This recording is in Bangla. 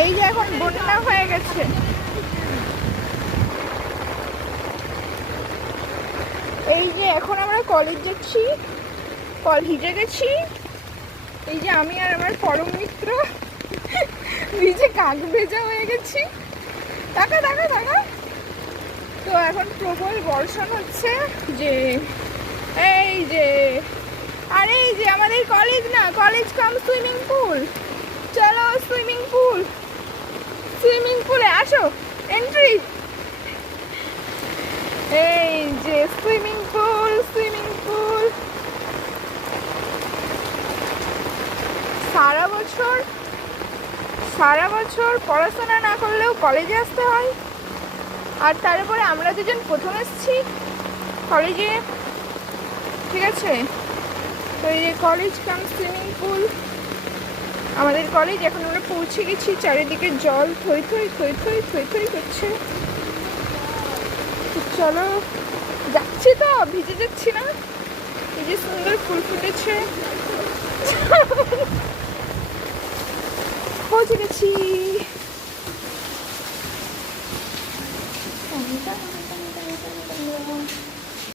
এই যে এখন বন্যা হয়ে গেছে। এই যে এখন আমরা কলেজ যাচ্ছি, ভিজে গেছি। এই যে আমি আর আমার পরম মিত্র ভিজে কাক ভেজা হয়ে গেছি। টাকা টাকা টাকা। তো এখন প্রবল বর্ষণ হচ্ছে। যে এই যে, আরে এই যে আমাদের কলেজ না, কলেজ কাম সুইমিং পুল। চলো সুইমিং পুল, সুইমিং পুলে আসো, এন্ট্রি। এই যে সুইমিং পুল, সুইমিং পুল। সারা বছর পড়াশোনা না করলেও কলেজে আসতে হয়। আর তারপরে আমরা দুজন প্রথম এসেছি কলেজে, ঠিক আছে। তো এই যে কলেজ কাম সুইমিং পুল, আমাদের কলেজ। এখন আমরা পৌঁছে গেছি, চারিদিকে জল থই থই থই থই থই থই করছে। চলো যাচ্ছি, তো ভিজে যাচ্ছি না। এই যে সুন্দর ফুল ফুটেছে, পৌঁছে গেছি।